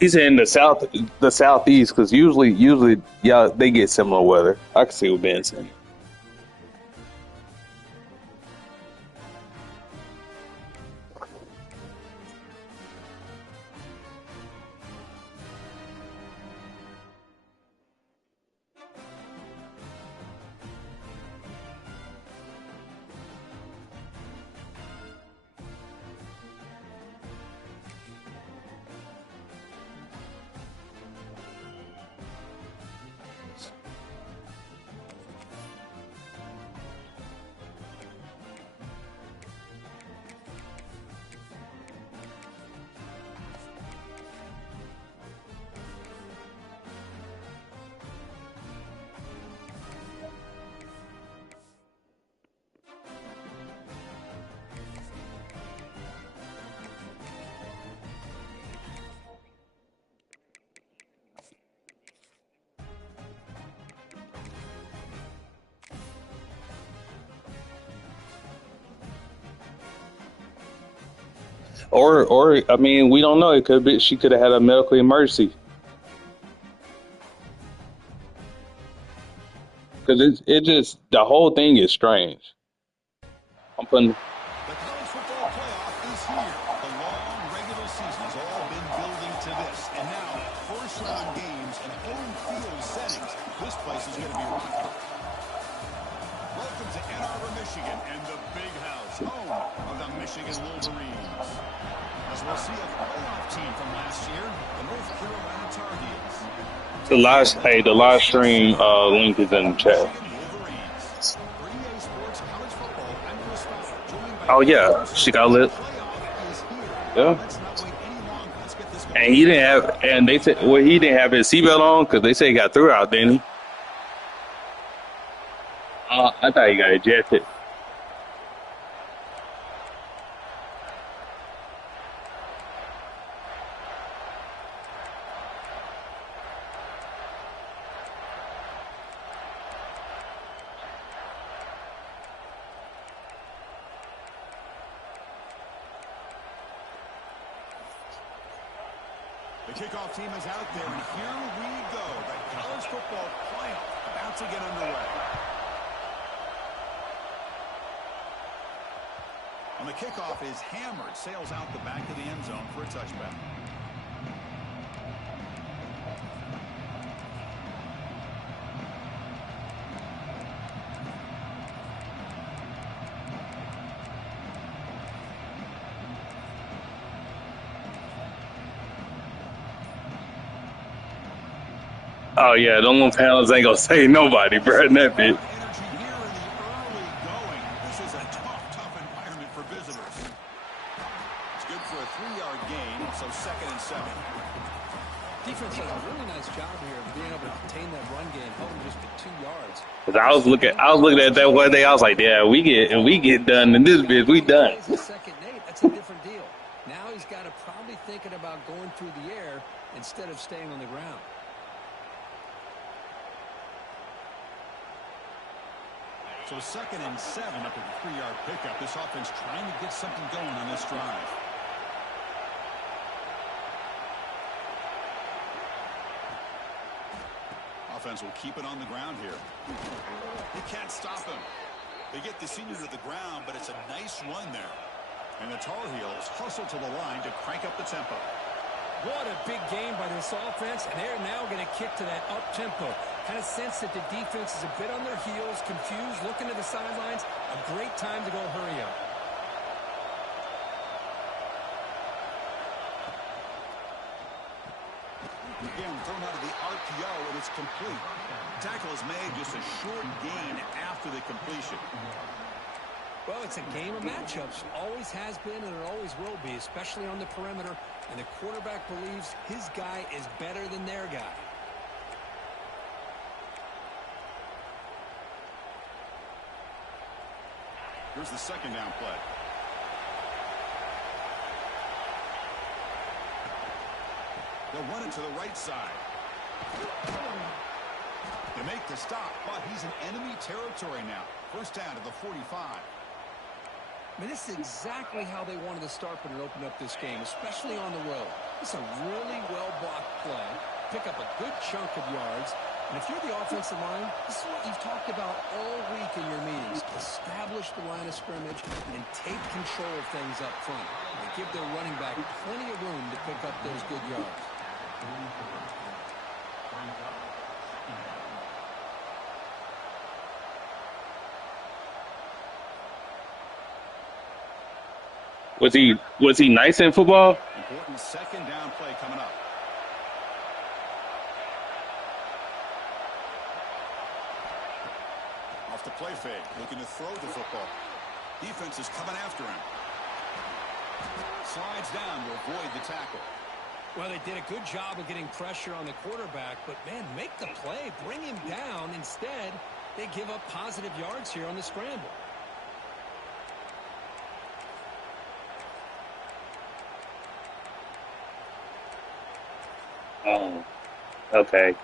He's in the southeast, because usually, yeah, they get similar weather. I can see what Ben's saying. Or I mean, we don't know. It could be she could have had a medical emergency, because it just the whole thing is strange. I'm putting. The college football playoff is here. The long regular season has all been building to this. And now, first-round games and home field settings. This place is going to be rocking. Welcome to Ann Arbor, Michigan, and the Big House, home of the Michigan Wolverines. As we'll see a playoff team from last year, the North Carolina Tar Heels. The live stream link is in the chat. Oh yeah, she got lit. Yeah. And he didn't have, and they said, well, he didn't have his seatbelt on because they say he got through out, didn't he? I thought he got ejected. The kickoff team is out there, and here we go. The college football playoff about to get underway. On the kickoff is hammered, sails out the back of the end zone for a touchback. Oh yeah, them little panels ain't gonna save nobody, bro. In that bit. This is a tough environment for visitors. It's good for a 3-yard gain, so 2nd and 7. Defense does a really nice job here of being able to contain that run game, helping just get 2 yards. Cause I was looking at that one day. I was like, yeah, we get done in this bit. We done. Second and 8, that's a different deal. Now he's got to probably thinking about going through the air instead of staying on the ground. So 2nd and 7 up at the 3-yard pickup. This offense trying to get something going on this drive. Offense will keep it on the ground here. He can't stop him. They get the senior to the ground, but it's a nice run there. And the Tar Heels hustle to the line to crank up the tempo. What a big game by this offense, and they're now going to kick to that up-tempo. Kind of sense that the defense is a bit on their heels, confused, looking to the sidelines. A great time to go hurry up. Again, thrown out of the RPO, and it's complete. Tackle is made, just a short gain after the completion. Well, it's a game of matchups. Always has been, and it always will be, especially on the perimeter. And the quarterback believes his guy is better than their guy. Here's the 2nd down play. They'll run it to the right side. They make the stop, but he's in enemy territory now. 1st down to the 45. I mean, this is exactly how they wanted to start when it opened up this game, especially on the road. It's a really well-blocked play. Pick up a good chunk of yards. And if you're the offensive line, this is what you've talked about all week in your meetings. Establish the line of scrimmage and take control of things up front. They give their running back plenty of room to pick up those good yards. Was he nice in football? Important second down play coming up. Off the play fake, looking to throw the football. Defense is coming after him. Slides down to avoid the tackle. Well, they did a good job of getting pressure on the quarterback, but, man, make the play. Bring him down. Instead, they give up positive yards here on the scramble. Oh, okay.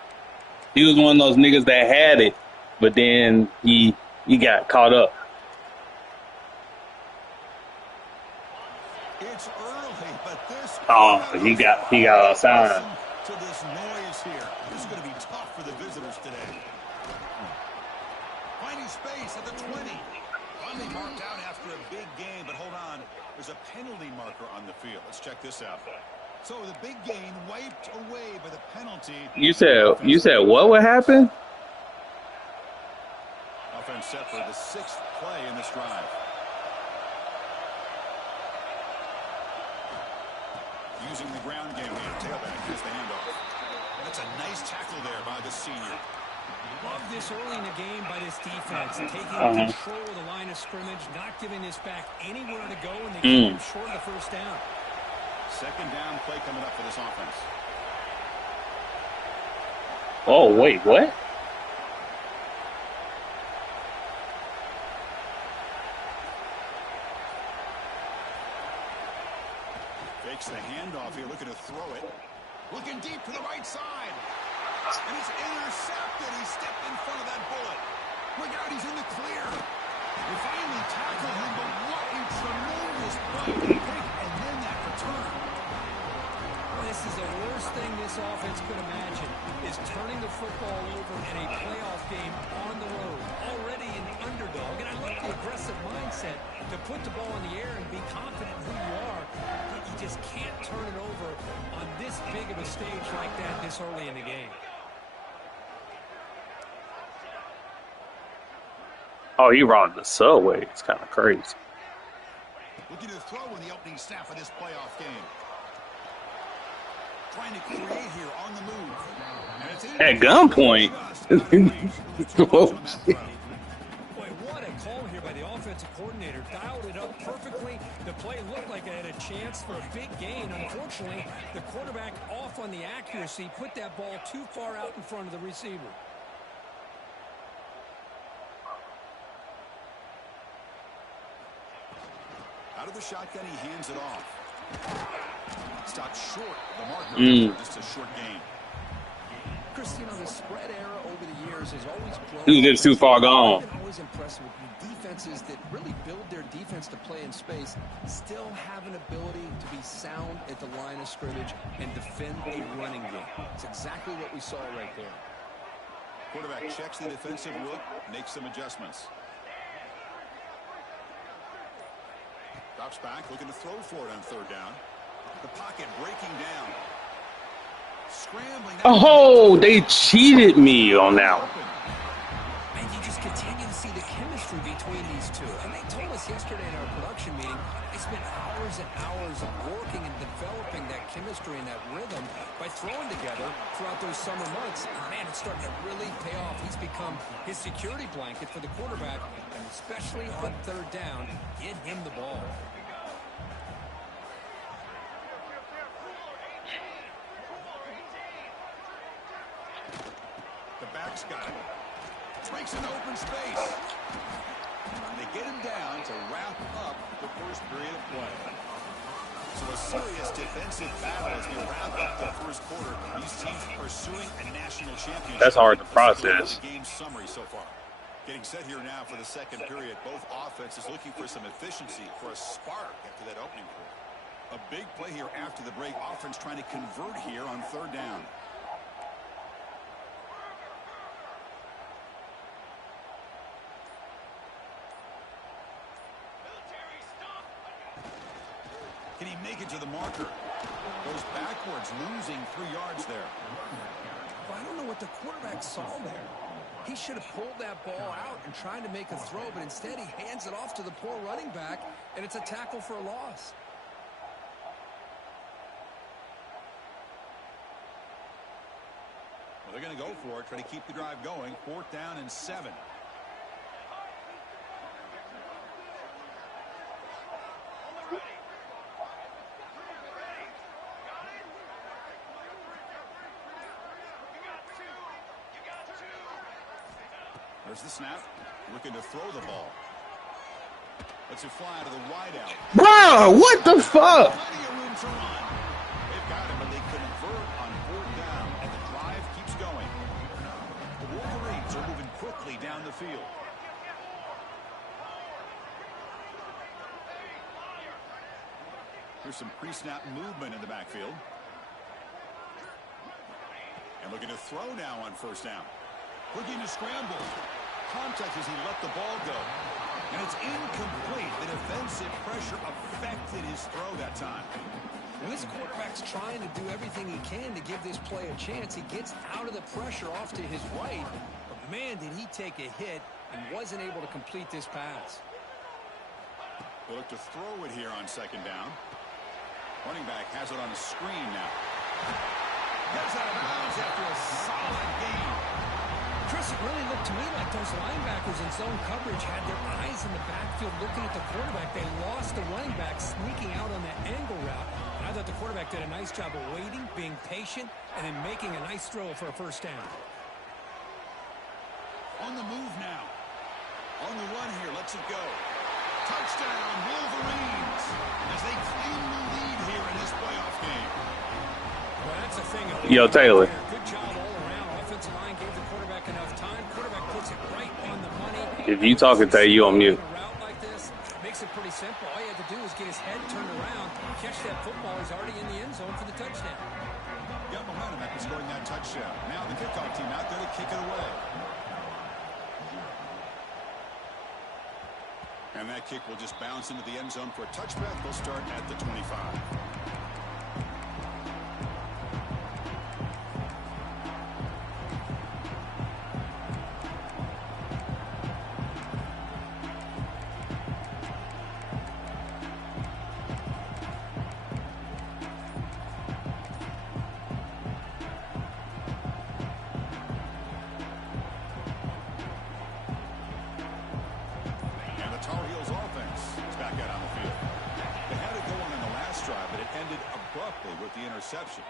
He was one of those niggas that had it, but then he got caught up. It's early, but this He got a sign. to this noise here. This is going to be tough for the visitors today. Finding space at the 20. Finally marked out after a big game, but hold on. There's a penalty marker on the field. Let's check this out. So the big gain wiped away by the penalty. You said what would happen? Offense set for the 6th play in this drive. Using the ground game here. Tailback has the handoff. That's a nice tackle there by the senior. Love this early in the game by this defense. Taking control of the line of scrimmage, not giving this back anywhere to go, and they keep him short of the first down. Second down play coming up for this offense. Oh, wait, what? Fakes the handoff here, looking to throw it. Looking deep to the right side. And it's intercepted. He stepped in front of that bullet. Look out, he's in the clear. They finally tackled him, but what a tremendous play to take, and then that return. This is the worst thing this offense could imagine, is turning the football over in a playoff game on the road. Already an underdog, and I like the aggressive mindset to put the ball in the air and be confident in who you are, but you just can't turn it over on this big of a stage like that this early in the game. Oh, he robbed the subway. It's kind of crazy. Looking to throw in the opening snap of this playoff game. Trying to create here on the move. And it's At gunpoint. Boy, what a call here by the offensive coordinator. Dialed it up perfectly. The play looked like it had a chance for a big gain. Unfortunately, the quarterback off on the accuracy, put that ball too far out in front of the receiver. Out of the shotgun, he hands it off. Stopped short. The marker, just a short gain. Chris, you know, the spread era over the years has always grown. He was just too far gone. I've been always impressed with the defenses that really build their defense to play in space, still have an ability to be sound at the line of scrimmage and defend a running game. It's exactly what we saw right there. Quarterback checks the defensive look, makes some adjustments. Drops back, looking to throw for it on third down. The pocket breaking down. Scrambling. Oh, they cheated me on that one. And you just continue to see the chemistry between these two. And they told us yesterday in our production meeting, they spent hours and hours of working and developing that chemistry and that rhythm by throwing together throughout those summer months. And man, it's starting to really pay off. He's become his security blanket for the quarterback, and especially on third down, get him the ball. The back's got it. Breaks into open space. And they get him down to wrap up the first period of play. So a serious defensive battle as we wrap up the first quarter. These teams pursuing a national championship. That's hard to process. The game summary so far. Getting set here now for the second period. Both offenses looking for some efficiency, for a spark after that opening quarter. A big play here after the break. Offense trying to convert here on third down. Can he make it to the marker? Goes backwards, losing 3 yards there. Well, I don't know what the quarterback saw there. He should have pulled that ball out and tried to make a throw, but instead he hands it off to the poor running back, and it's a tackle for a loss. Well, they're going to go for it, try to keep the drive going. 4th down and 7. There's the snap. Looking to throw the ball. Lets it fly to the wideout. Bro, what the fuck? Plenty of room to run. They've got him, but they convert on 4th down, and the drive keeps going. The Wolverines are moving quickly down the field. Here's some pre-snap movement in the backfield. And looking to throw now on 1st down. Looking to scramble. Contact as he let the ball go. And it's incomplete. The defensive pressure affected his throw that time. Well, this quarterback's trying to do everything he can to give this play a chance. He gets out of the pressure off to his right. But, man, did he take a hit and wasn't able to complete this pass. They look to throw it here on 2nd down. Running back has it on a screen now. Gets out of bounds after a solid game. Chris, it really looked to me like those linebackers in zone coverage had their eyes in the backfield looking at the quarterback. They lost the running back sneaking out on that angle route. And I thought the quarterback did a nice job of waiting, being patient, and then making a nice throw for a 1st down. On the move now. On the run here. Lets it go. Touchdown, Wolverines, as they claim the lead here in this playoff game. Well, that's the thing. Yo, Taylor. Good job all around. Offensive line gave the quarterback enough time. Quarterback puts it right on the money. If you talking, Tay, you on mute. A route like this makes it pretty simple. All you had to do is get his head turned around, catch that football. He's already in the end zone for the touchdown. Got momentum after scoring that touchdown. Now the kickoff team out there to kick it away. And that kick will just bounce into the end zone for a touchback. They'll start at the 25.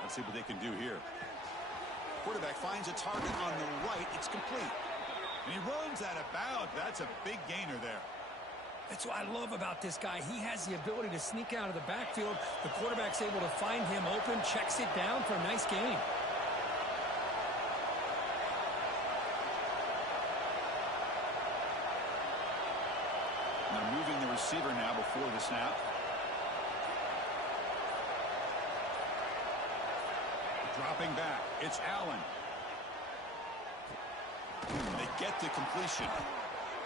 Let's see what they can do here. Quarterback finds a target on the right. It's complete. And he runs that about. That's a big gainer there. That's what I love about this guy. He has the ability to sneak out of the backfield. The quarterback's able to find him open, checks it down for a nice gain. They're moving the receiver now before the snap. Dropping back. It's Allen. They get the completion.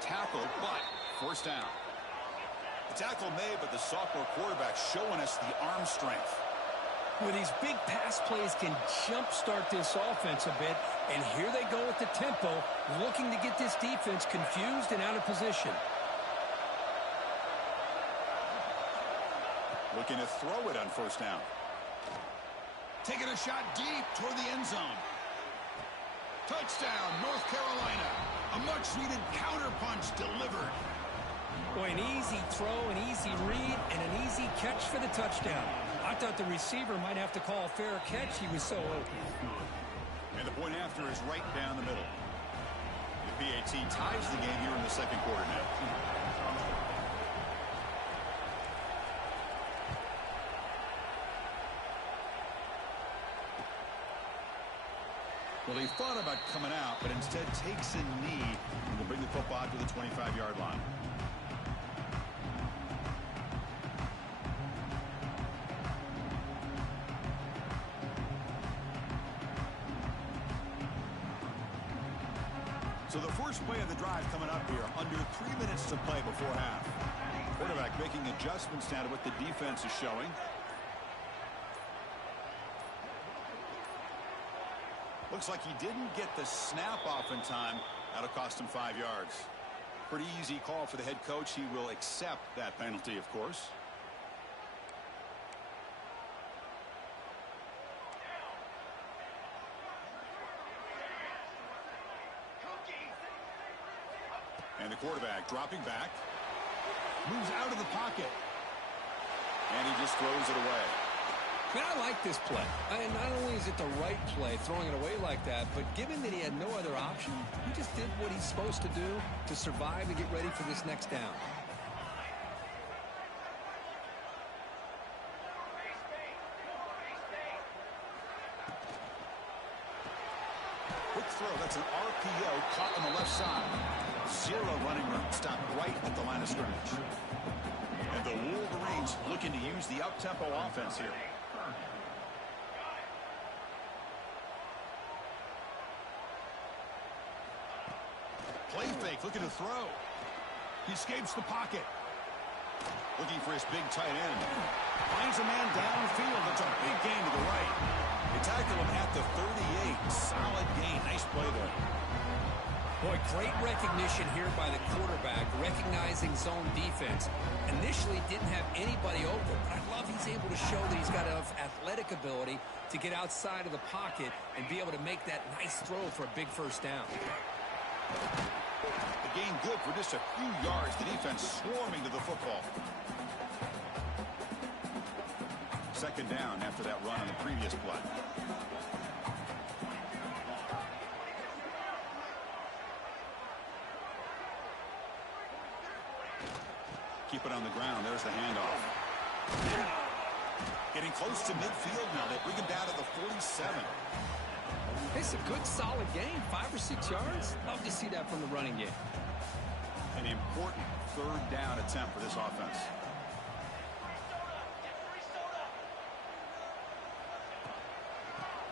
Tackle, but 1st down. The tackle made, but the sophomore quarterback showing us the arm strength. Well, these big pass plays can jumpstart this offense a bit, and here they go with the tempo, looking to get this defense confused and out of position. Looking to throw it on 1st down. Taking a shot deep toward the end zone. Touchdown, North Carolina. A much-needed counterpunch delivered. Boy, an easy throw, an easy read, and an easy catch for the touchdown. I thought the receiver might have to call a fair catch. He was so open. And the point after is right down the middle. The PAT ties the game here in the 2nd quarter now. Well, he thought about coming out, but instead takes a knee and will bring the football out to the 25-yard line. So the first play of the drive coming up here, under 3 minutes to play before half. Quarterback making adjustments now to what the defense is showing. Looks like he didn't get the snap off in time. That'll cost him 5 yards. Pretty easy call for the head coach. He will accept that penalty, of course. And the quarterback dropping back. Moves out of the pocket. And he just throws it away. Man, I like this play. Not only is it the right play, throwing it away like that, but given that he had no other option, he just did what he's supposed to do to survive and get ready for this next down. Quick throw. That's an RPO caught on the left side. Zero running room. Stopped right at the line of scrimmage. And the Wolverines looking to use the up-tempo offense here. Play fake, looking to throw. He escapes the pocket. Looking for his big tight end. Finds a man downfield. That's a big gain to the right. They tackle him at the 38. Solid gain. Nice play there. Boy, great recognition here by the quarterback, recognizing zone defense. Initially didn't have anybody open, but I love he's able to show that he's got enough athletic ability to get outside of the pocket and be able to make that nice throw for a big first down. The gain good for just a few yards. The defense swarming to the football. Second down after that run on the previous play. Keep it on the ground. There's the handoff. Getting close to midfield now. They bring him down to the 47. It's a good, solid gain. 5 or 6 yards. Love to see that from the running game. An important third down attempt for this offense.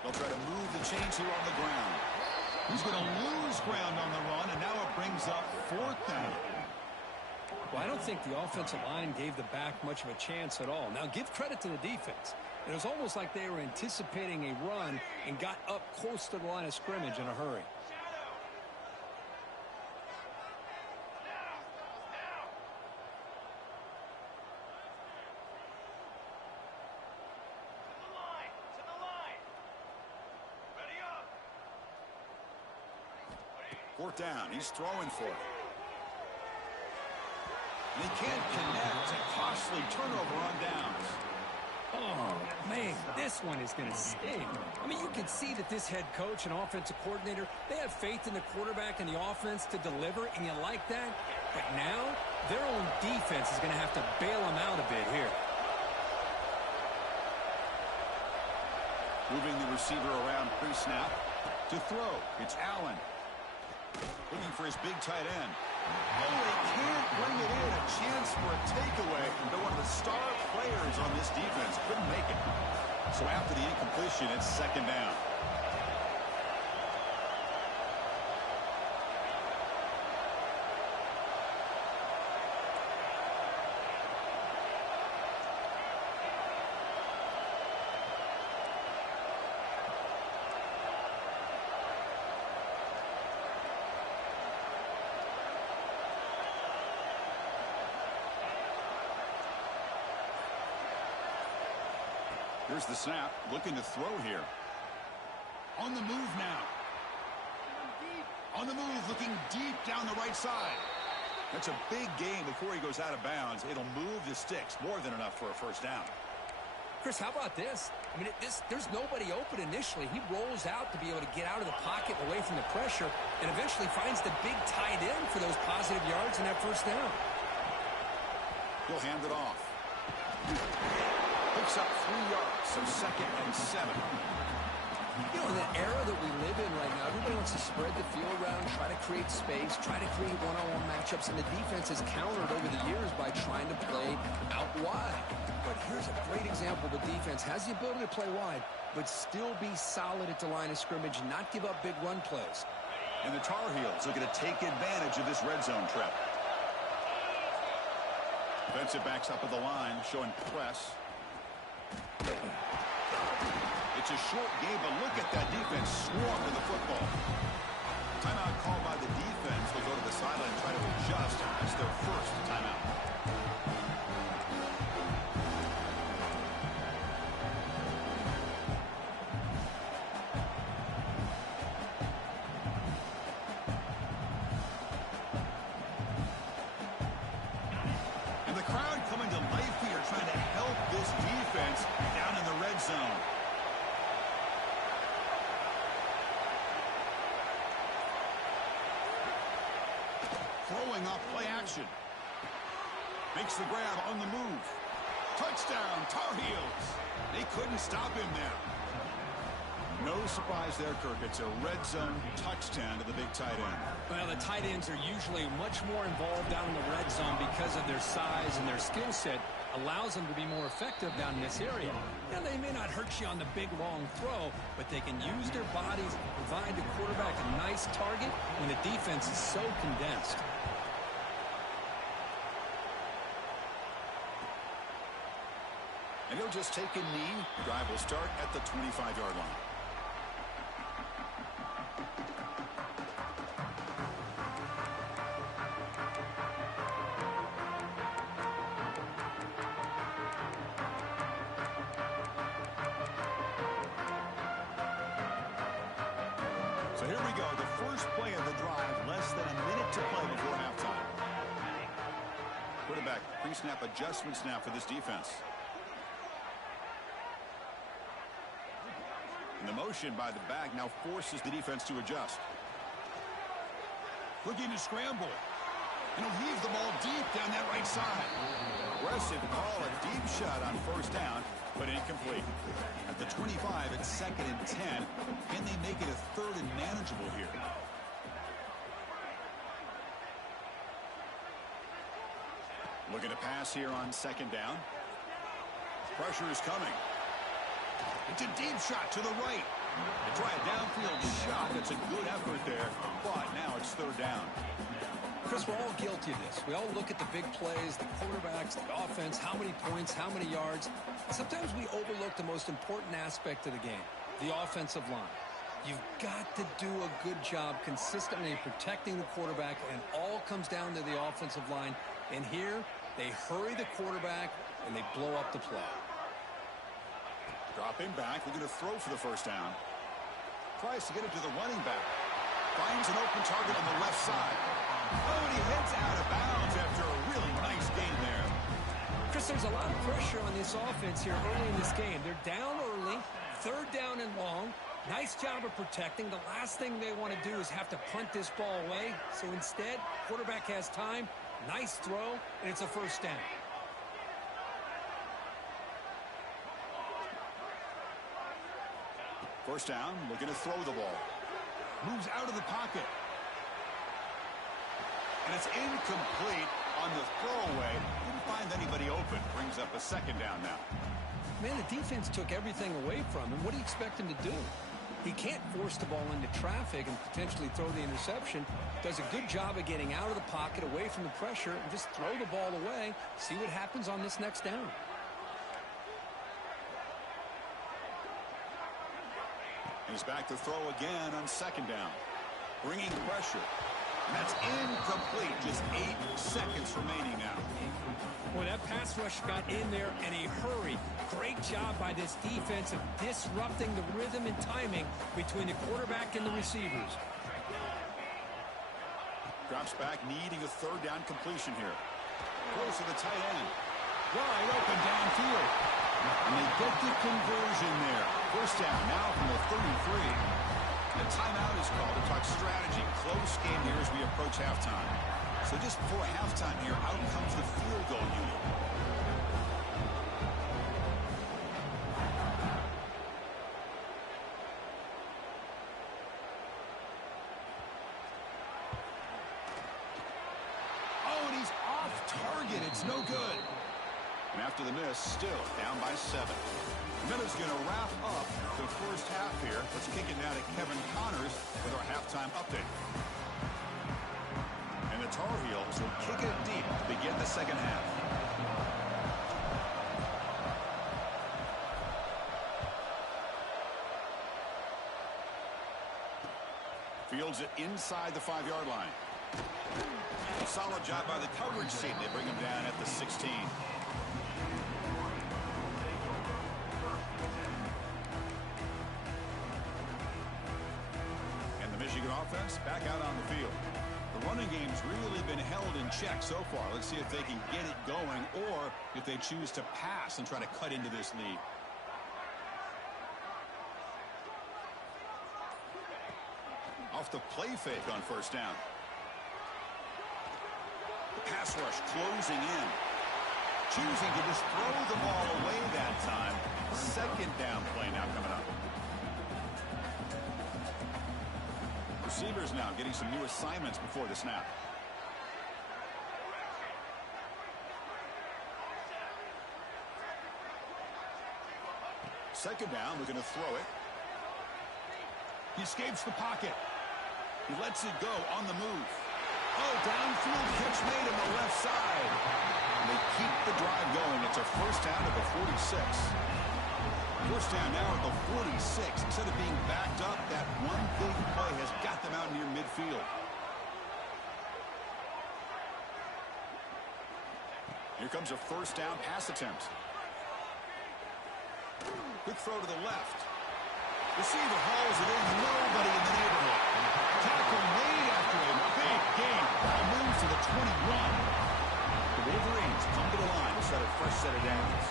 They'll try to move the chains here on the ground. He's going to lose ground on the run, and now it brings up fourth down. Well, I don't think the offensive line gave the back much of a chance at all. Now, give credit to the defense. It was almost like they were anticipating a run and got up close to the line of scrimmage in a hurry. Fourth down. He's throwing for it. And he can't connect. A costly turnover on downs. Oh, man, this one is going to sting. I mean, you can see that this head coach and offensive coordinator, they have faith in the quarterback and the offense to deliver, and you like that. But now, their own defense is going to have to bail them out a bit here. Moving the receiver around pre-snap. To throw, it's Allen. Looking for his big tight end. Oh, they can't bring it in. A chance for a takeaway. But one of the star players on this defense couldn't make it. So after the incompletion, it's second down. Here's the snap, looking to throw here. On the move now. On the move, looking deep down the right side. That's a big gain before he goes out of bounds. It'll move the sticks, more than enough for a first down. Chris, how about this? I mean, there's nobody open initially. He rolls out to be able to get out of the pocket away from the pressure and eventually finds the big tight end for those positive yards in that first down. He'll hand it off. Picks up 3 yards, so second and 7. You know, in the era that we live in right now, everybody wants to spread the field around, try to create space, try to create one-on-one matchups, and the defense has countered over the years by trying to play out wide. But here's a great example. The defense has the ability to play wide, but still be solid at the line of scrimmage, not give up big run plays. And the Tar Heels looking to take advantage of this red zone trap. Defensive backs up at the line, showing press. It's a short game, but look at that defense swarm with the football. Timeout called by the defense. They'll go to the sideline and try to adjust. It's their first timeout. Coming to life here, trying to help this defense down in the red zone. Throwing off play action. Makes the grab on the move. Touchdown, Tar Heels. They couldn't stop him there. No surprise there, Kirk. It's a red zone touchdown to the big tight end. Well, the tight ends are usually much more involved down in the red zone because of their size and their skill set allows them to be more effective down in this area. Now, they may not hurt you on the big, long throw, but they can use their bodies to provide the quarterback a nice target when the defense is so condensed. And he'll just take a knee. Drive will start at the 25-yard line. So here we go. The first play of the drive. Less than a minute to play before halftime. Quarterback pre-snap adjustment snap for this defense. And the motion by the back now forces the defense to adjust. Looking to scramble. And he'll heave the ball deep down that right side. Aggressive call, a deep shot on first down, but incomplete. At the 25, it's 2nd and 10. Can they make it a 3rd and manageable here? Looking to pass here on 2nd down. Pressure is coming. It's a deep shot to the right. They try a downfield shot. That's a good effort there, but now it's 3rd down. Chris, we're all guilty of this. We all look at the big plays, the quarterbacks, the offense, how many points, how many yards. Sometimes we overlook the most important aspect of the game, the offensive line. You've got to do a good job consistently protecting the quarterback, and all comes down to the offensive line. And here, they hurry the quarterback, and they blow up the play. Dropping back, looking to throw for the first down. Tries to get it to the running back. Finds an open target on the left side. Oh, and he heads out of bounds after a really nice gain there. Chris, there's a lot of pressure on this offense here early in this game. They're down early, 3rd down and long. Nice job of protecting. The last thing they want to do is have to punt this ball away. So instead, quarterback has time. Nice throw, and it's a first down. First down, looking to throw the ball. Moves out of the pocket. And it's incomplete on the throwaway. Didn't find anybody open. Brings up a 2nd down now. Man, the defense took everything away from him. What do you expect him to do? He can't force the ball into traffic and potentially throw the interception. Does a good job of getting out of the pocket, away from the pressure, and just throw the ball away. See what happens on this next down. He's back to throw again on 2nd down. Bringing pressure. And that's incomplete. Just 8 seconds remaining now. Boy, that pass rush got in there in a hurry. Great job by this defense of disrupting the rhythm and timing between the quarterback and the receivers. Drops back, needing a 3rd down completion here. Throws to the tight end. Wide open downfield. And they get the conversion there. First down now from the 33. The timeout is called to talk strategy. Close game here as we approach halftime. So just before halftime here, out comes the field goal unit. no good. And after the miss, still down by 7. Miller's going to wrap up the first half here. Let's kick it now to Kevin Connors with our halftime update. And the Tar Heels will kick it deep to begin the second half. Fields it inside the 5-yard line. Solid job by the coverage team. They bring him down at the 16. And the Michigan offense back out on the field. The running game's really been held in check so far. Let's see if they can get it going or if they choose to pass and try to cut into this lead. Off the play fake on first down. The pass rush closing in. Choosing to just throw the ball away that time. Second down play now coming up. Receivers now getting some new assignments before the snap. Second down, looking to throw it. He escapes the pocket. He lets it go on the move. Oh, downfield catch made on the left side. And they keep the drive going. It's a first down at the 46. First down now at the 46. Instead of being backed up, that one big play has got them out near midfield. Here comes a first down pass attempt. Quick throw to the left. Receiver hauls it in. Nobody in the neighborhood. Tackle made after a big gain. Ball moves to the 21. The Wolverines come to the line to set a fresh set of downs.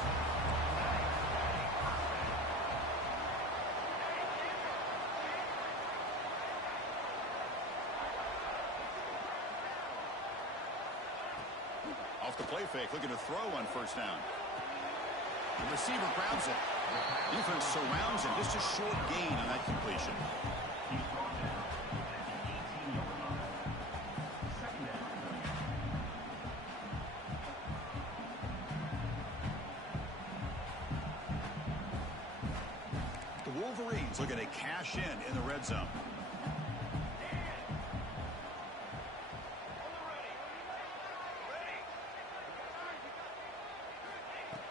Off the play fake, looking to throw on first down. The receiver grabs it. Defense surrounds him. Just a short gain on that completion. The Wolverines looking to cash in the red zone.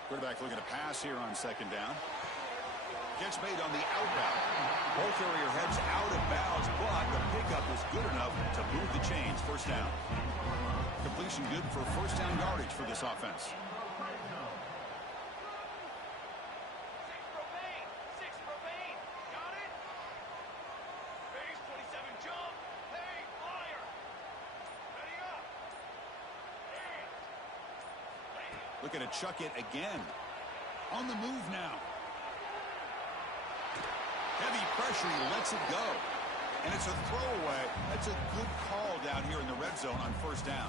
Quarterback looking to pass here on second down. Catch made on the out route. Ball carrier heads out of bounds, but the pickup is good enough to move the chains. First down. Completion good for first down yardage for this offense. Looking to chuck it again. On the move now. Heavy pressure, he lets it go. And it's a throwaway. That's a good call down here in the red zone on first down.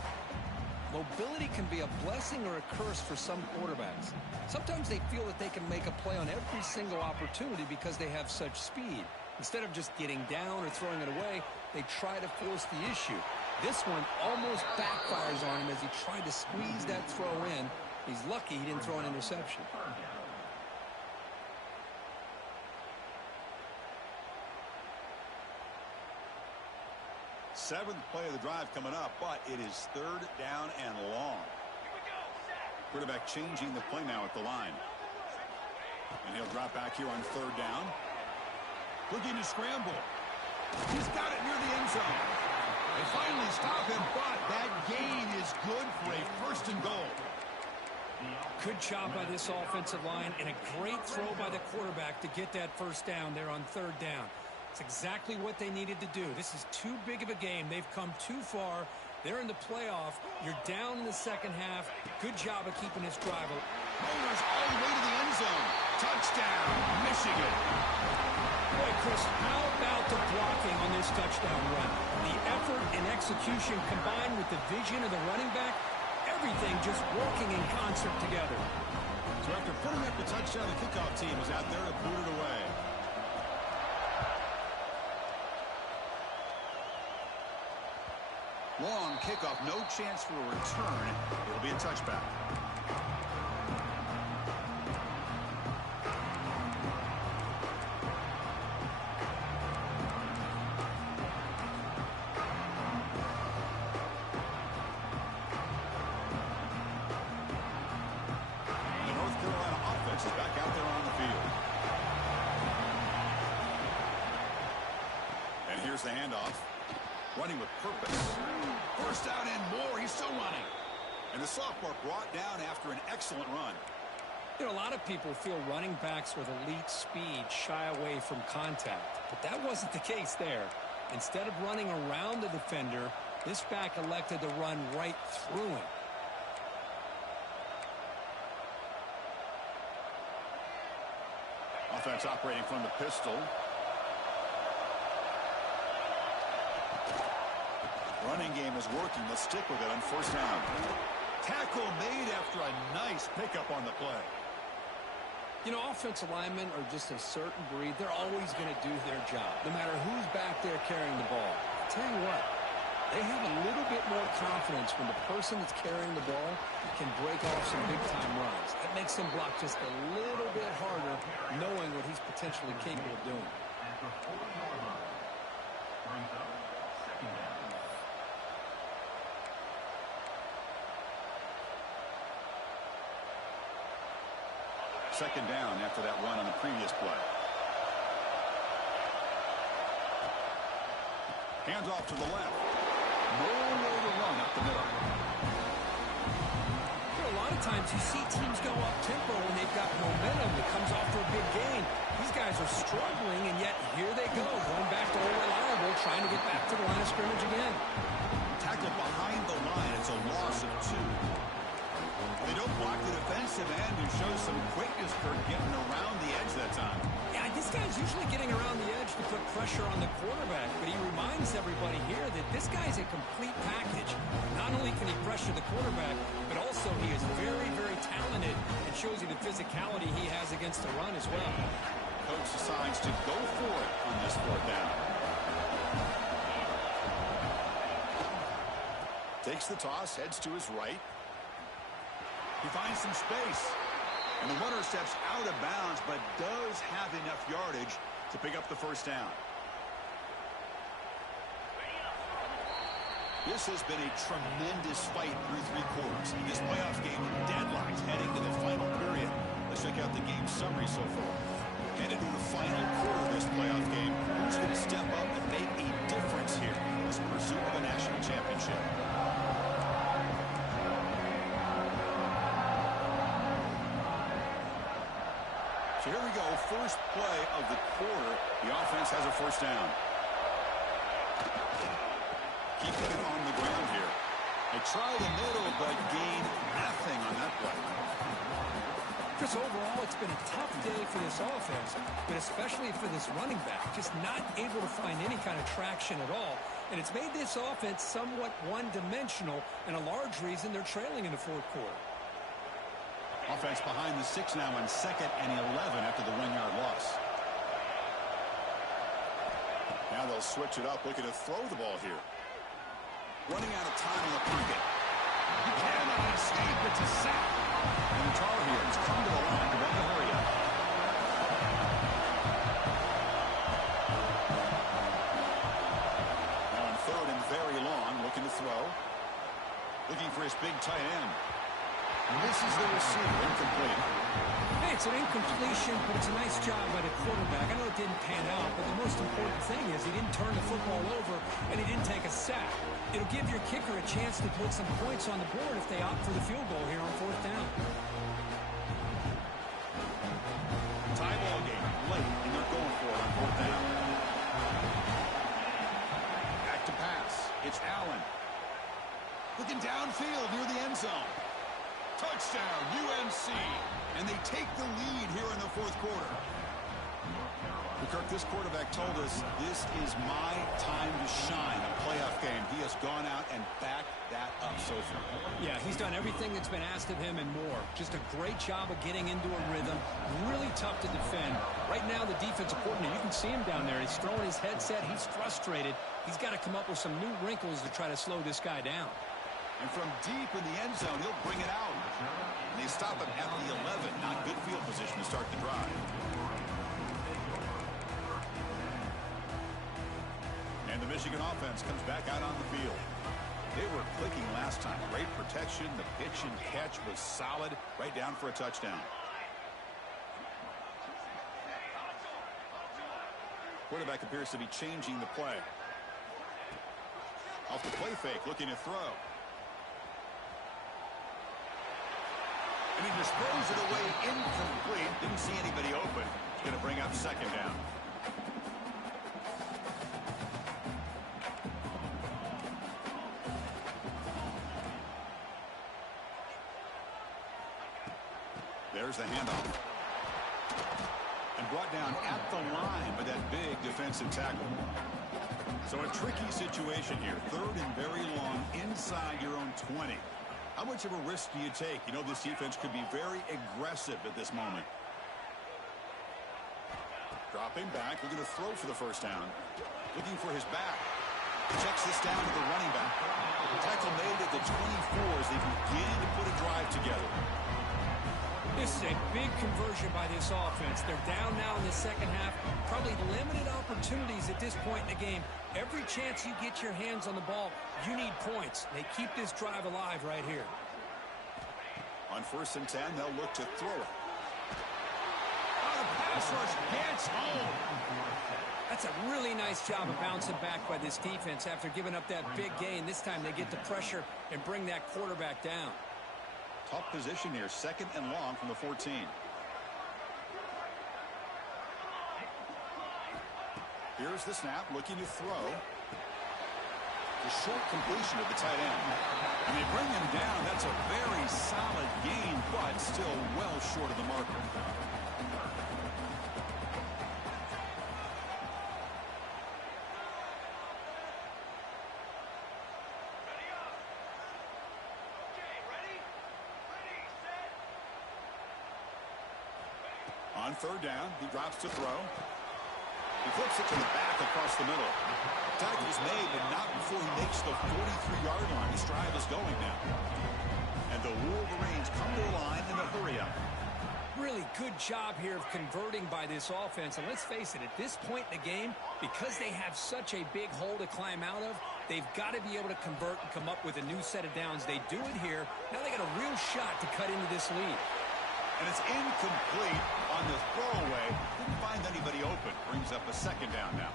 Mobility can be a blessing or a curse for some quarterbacks. Sometimes they feel that they can make a play on every single opportunity because they have such speed. Instead of just getting down or throwing it away, they try to force the issue. This one almost backfires on him as he tried to squeeze that throw in. He's lucky he didn't throw an interception. Seventh play of the drive coming up, but it is third down and long. Quarterback changing the play now at the line. And he'll drop back here on third down. Looking to scramble. He's got it near the end zone. They finally stop him, but that gain is good for a first and goal. Good job by this offensive line and a great throw by the quarterback to get that first down there on third down. It's exactly what they needed to do. This is too big of a game. They've come too far. They're in the playoff. You're down in the second half. Good job of keeping this drive. Motors all the way to the end zone. Touchdown, Michigan. Boy, Chris, how about the blocking on this touchdown run? The effort and execution combined with the vision of the running back, everything just working in concert together. So after putting up the touchdown, the kickoff team was out there to boot it away. Long kickoff. No chance for a return. It'll be a touchback. The North Carolina offense is back out there on the field. And here's the handoff. Running with purpose. First down and more. He's still running. And the sophomore brought down after an excellent run. You know, a lot of people feel running backs with elite speed shy away from contact. But that wasn't the case there. Instead of running around the defender, this back elected to run right through him. Offense operating from the pistol. Running game is working. Let's stick with it on first down. Tackle made after a nice pickup on the play. You know, offensive linemen are just a certain breed. They're always going to do their job, no matter who's back there carrying the ball. I'll tell you what, they have a little bit more confidence when the person that's carrying the ball can break off some big-time runs. That makes them block just a little bit harder, knowing what he's potentially capable of doing. Second down after that run on the previous play. Hands off to the left. Nowhere to run up the middle. You know, a lot of times you see teams go up tempo when they've got momentum that comes off to a big gain. These guys are struggling, and yet here they go, going back to old reliable, trying to get back to the line of scrimmage again. Tackled behind the line. It's a loss of 2. They don't block the defensive end and show some quickness for getting around the edge that time. Yeah, this guy's usually getting around the edge to put pressure on the quarterback, but he reminds everybody here that this guy's a complete package. Not only can he pressure the quarterback, but also he is very, very talented and shows you the physicality he has against the run as well. Coach decides to go for it on this fourth down. Takes the toss, heads to his right. He finds some space. And the runner steps out of bounds, but does have enough yardage to pick up the first down. This has been a tremendous fight through 3 quarters. And this playoff game deadlocked heading to the final period. Let's check out the game summary so far. Headed to the final quarter of this playoff game. Who's going to step up and make a difference here in this pursuit of a national championship? So here we go, first play of the quarter. The offense has a first down. Keeping it on the ground here. They try the middle, but gain nothing on that play. Chris, overall, it's been a tough day for this offense, but especially for this running back. Just not able to find any kind of traction at all. And it's made this offense somewhat one-dimensional, and a large reason they're trailing in the fourth quarter. Offense behind the 6 now on 2nd and 11 after the 1-yard loss. Now they'll switch it up, looking to throw the ball here. Running out of time on the pocket. He cannot escape. It's a sack. And the Tar Heels come to the line to run the hurry up. Now on 3rd and very long, looking to throw. Looking for his big tight end. Misses the receiver, incomplete. Hey, it's an incompletion, but it's a nice job by the quarterback. I know it didn't pan out, but the most important thing is he didn't turn the football over and he didn't take a sack. It'll give your kicker a chance to put some points on the board if they opt for the field goal here on 4th down. Tie ball game late, and they're going for it on 4th down. Back to pass. It's Allen. Looking downfield near the end zone. Touchdown, UNC. And they take the lead here in the 4th quarter. Kirk, this quarterback told us this is my time to shine, a playoff game. He has gone out and backed that up so far. Yeah, he's done everything that's been asked of him and more. Just a great job of getting into a rhythm. Really tough to defend. Right now, the defensive coordinator, you can see him down there. He's throwing his headset. He's frustrated. He's got to come up with some new wrinkles to try to slow this guy down. And from deep in the end zone, he'll bring it out. And they stop him at the 11. Not good field position to start the drive. And the Michigan offense comes back out on the field. They were clicking last time. Great protection. The pitch and catch was solid. Right down for a touchdown. Quarterback appears to be changing the play. Off the play fake, looking to throw. And he just throws it away incomplete. Didn't see anybody open. It's going to bring up second down. There's the handoff. And brought down at the line by that big defensive tackle. So a tricky situation here. Third and very long inside your own 20. How much of a risk do you take? You know, this defense could be very aggressive at this moment. Dropping back, looking to throw for the first down. Looking for his back. Checks this down to the running back. Tackle made at the 24 as they begin to put a drive together. This is a big conversion by this offense. They're down now in the second half. Probably limited opportunities at this point in the game. Every chance you get your hands on the ball, you need points. They keep this drive alive right here. On 1st and 10, they'll look to throw it. Oh, the pass rush gets home. That's a really nice job of bouncing back by this defense after giving up that big gain. This time they get the pressure and bring that quarterback down. Tough position here, 2nd and long from the 14. Here's the snap, looking to throw. The short completion of the tight end. And they bring him down. That's a very solid gain, but still well short of the marker. On 3rd down, he drops to throw. He flips it to the back across the middle. Tackle is made, but not before he makes the 43-yard line. This drive is going now. And the Wolverines come to the line in a hurry-up. Really good job here of converting by this offense. And let's face it, at this point in the game, because they have such a big hole to climb out of, they've got to be able to convert and come up with a new set of downs. They do it here. Now they got a real shot to cut into this lead. And it's incomplete on the throwaway. Didn't find anybody open. Brings up a 2nd down now.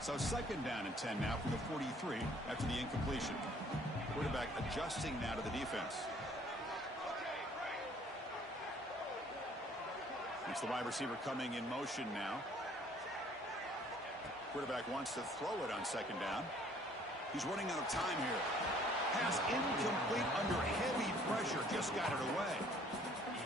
So 2nd down and 10 now from the 43 after the incompletion. Quarterback adjusting now to the defense. It's the wide receiver coming in motion now. Quarterback wants to throw it on 2nd down. He's running out of time here. Pass incomplete under heavy pressure. Just got it away.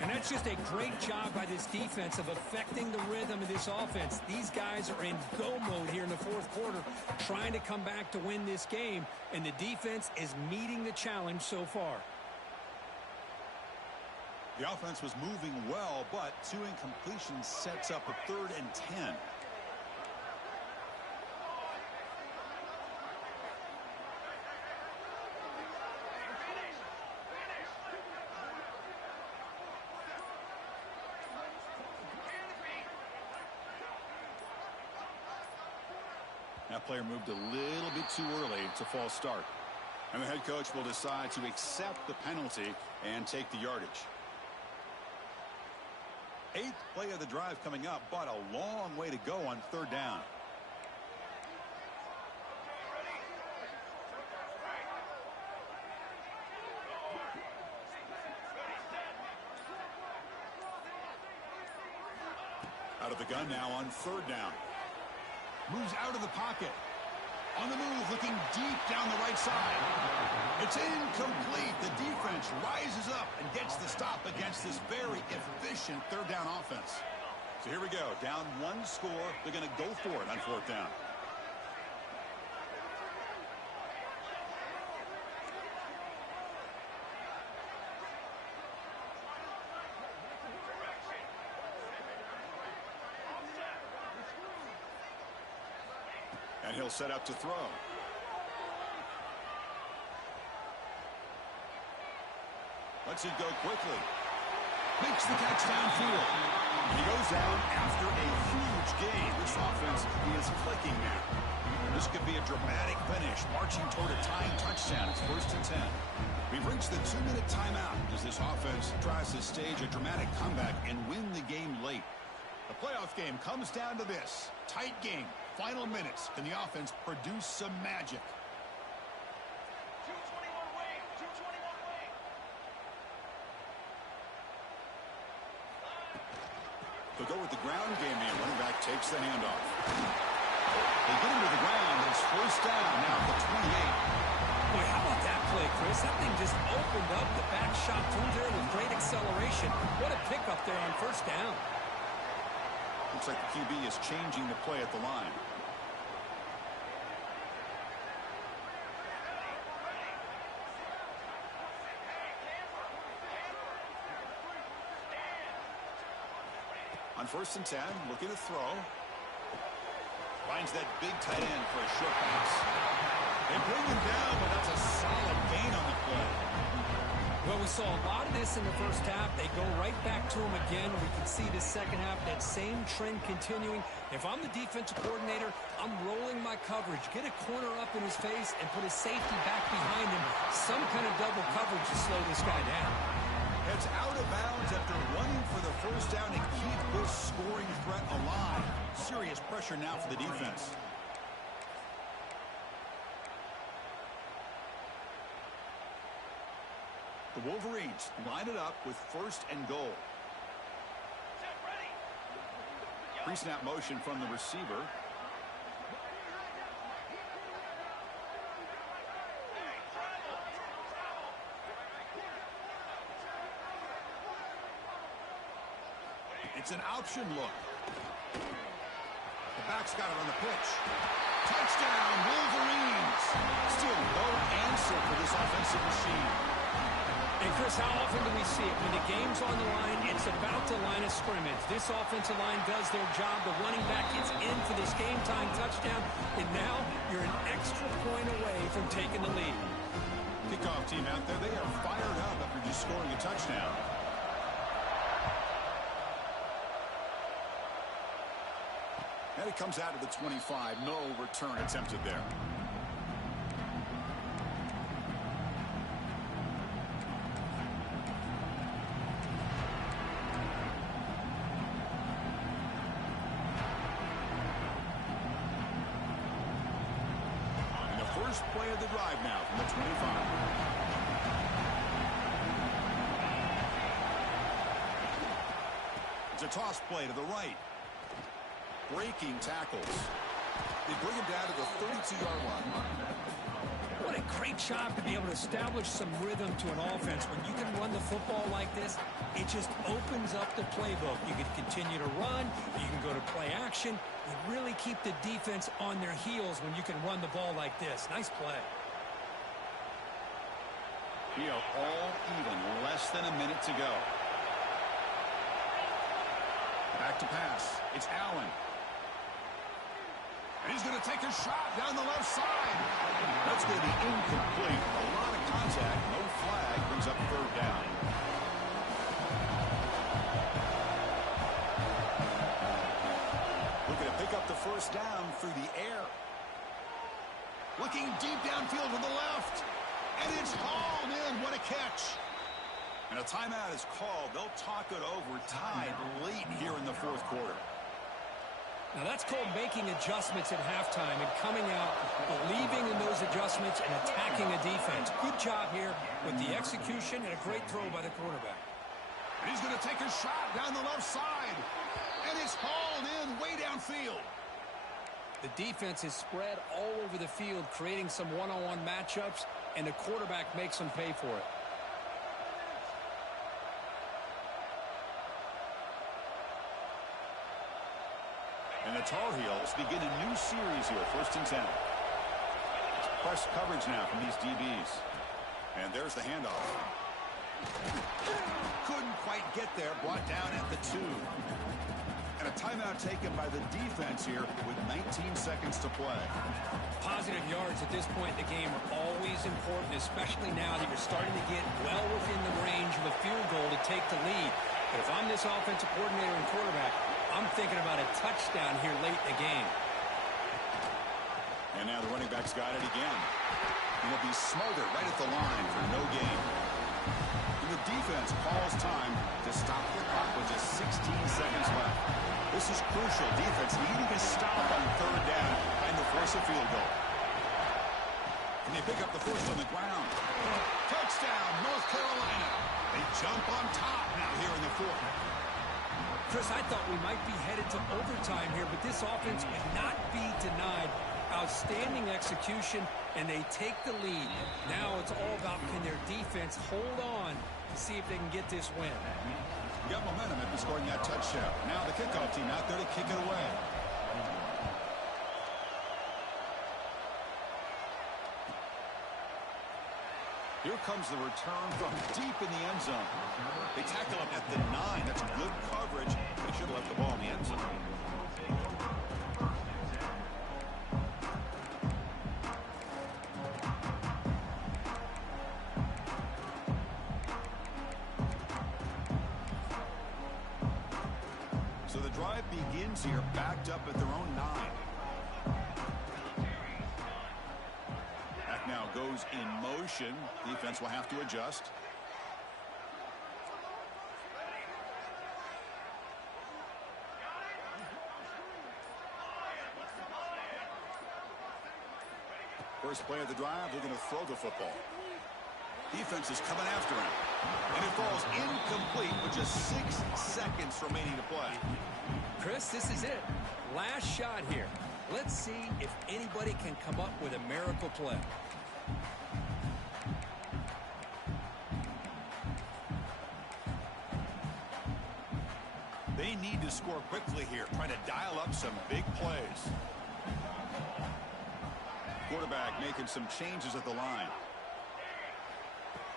And that's just a great job by this defense of affecting the rhythm of this offense. These guys are in go mode here in the 4th quarter, trying to come back to win this game. And the defense is meeting the challenge so far. The offense was moving well, but 2 incompletions sets up a 3rd and 10. That player moved a little bit too early. It's a false start. And the head coach will decide to accept the penalty and take the yardage. 8th play of the drive coming up, but a long way to go on 3rd down. Out of the gun now on 3rd down. Moves out of the pocket. On the move, looking deep down the right side. It's incomplete. The defense rises up and gets the stop against this very efficient third down offense. So here we go. Down one score. They're going to go for it on fourth down. And he'll set up to throw. Lets it go quickly. Makes the catch downfield. He goes down after a huge gain. This offense is clicking now. This could be a dramatic finish, marching toward a tying touchdown. It's 1st and 10. We've reached the 2-minute timeout as this offense tries to stage a dramatic comeback and win the game late. The playoff game comes down to this. Tight game. Final minutes. Can the offense produce some magic? They'll go with the ground game here. Running back takes the handoff. They get him to the ground. It's 1st down now at the 28. Boy, how about that play, Chris? That thing just opened up. The back shot through there with great acceleration. What a pickup there on 1st down. Looks like the QB is changing the play at the line. On 1st and 10, looking to throw. Finds that big tight end for a short pass. They bring him down, but that's a solid gain on the play. Well, we saw a lot of this in the first half. They go right back to him again. We can see the second half, that same trend continuing. If I'm the defensive coordinator, I'm rolling my coverage. Get a corner up in his face and put his safety back behind him. Some kind of double coverage to slow this guy down. Heads out of bounds after running for the 1st down to keep this scoring threat alive. Serious pressure now for the defense. The Wolverines line it up with 1st and goal. Pre-snap motion from the receiver. It's an option look. The back's got it on the pitch. Touchdown, Wolverines. Still no answer for this offensive machine. And Chris, how often do we see it? When the game's on the line, it's about the line of scrimmage. This offensive line does their job. The running back gets in for this game-time touchdown, and now you're an extra point away from taking the lead. Kickoff team out there, they are fired up after just scoring a touchdown. And it comes out of the 25. No return attempted there. And the first play of the drive now from the 25. It's a toss play to the right. Breaking tackles. They bring him down to the 32-yard line. What a great job to be able to establish some rhythm to an offense. When you can run the football like this, it just opens up the playbook. You can continue to run. You can go to play action. You really keep the defense on their heels when you can run the ball like this. Nice play. We are all even. Less than a minute to go. Back to pass. It's Allen. And he's going to take a shot down the left side. That's going to be incomplete. A lot of contact. No flag. Brings up 3rd down. Looking to pick up the 1st down through the air. Looking deep downfield to the left. And it's hauled in. What a catch. And a timeout is called. They'll talk it over. Tied late here in the 4th quarter. Now that's called making adjustments at halftime and coming out, believing in those adjustments and attacking a defense. Good job here with the execution and a great throw by the quarterback. And he's going to take a shot down the left side. And it's hauled in way downfield. The defense is spread all over the field, creating some one-on-one matchups, and the quarterback makes them pay for it. And the Tar Heels begin a new series here, 1st and 10. It's press coverage now from these DBs. And there's the handoff. Couldn't quite get there, brought down at the 2. And a timeout taken by the defense here with 19 seconds to play. Positive yards at this point in the game are always important, especially now that you're starting to get well within the range of a field goal to take the lead. But if I'm this offensive coordinator and quarterback, I'm thinking about a touchdown here late in the game. And now the running back's got it again. And he'll be smothered right at the line for no gain. And the defense calls time to stop the clock with just 16 seconds left. This is crucial. Defense needing a stop on 3rd down and to force a field goal. And they pick up the first on the ground. Touchdown, North Carolina. They jump on top now here in the 4th. Chris, I thought we might be headed to overtime here, but this offense would not be denied. Outstanding execution, and they take the lead. Now it's all about, can their defense hold on to see if they can get this win. You got momentum after scoring that touchdown. Now the kickoff team out there to kick it away. Here comes the return from deep in the end zone. They tackle him at the 9. That's good coverage. They should have left the ball in the end zone. So the drive begins here, backed up at their own 9. Back now goes in motion. Defense will have to adjust. First play of the drive, they're going to throw the football. Defense is coming after him. And it falls incomplete with just 6 seconds remaining to play. Chris, this is it. Last shot here. Let's see if anybody can come up with a miracle play. They need to score quickly here, trying to dial up some big plays. Quarterback making some changes at the line.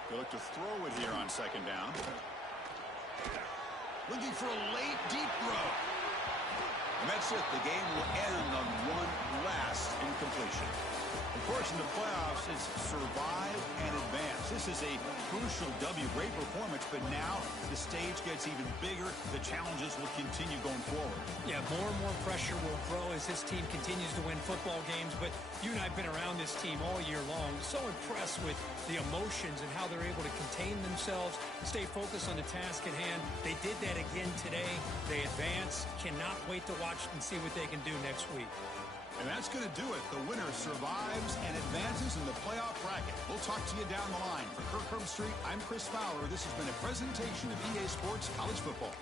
They look to throw it here on 2nd down. Looking for a late, deep throw. And that's it. The game will end on one last incompletion. Of course, in the playoffs, it's survive and advance. This is a crucial W. Great performance, but now the stage gets even bigger. The challenges will continue going forward. Yeah, more and more pressure will grow as this team continues to win football games. But you and I have been around this team all year long. So impressed with the emotions and how they're able to contain themselves, stay focused on the task at hand. They did that again today. They advance. Cannot wait to watch and see what they can do next week. And that's going to do it. The winner survives and advances in the playoff bracket. We'll talk to you down the line. For Kirk Herbstreit, I'm Chris Fowler. This has been a presentation of EA Sports College Football.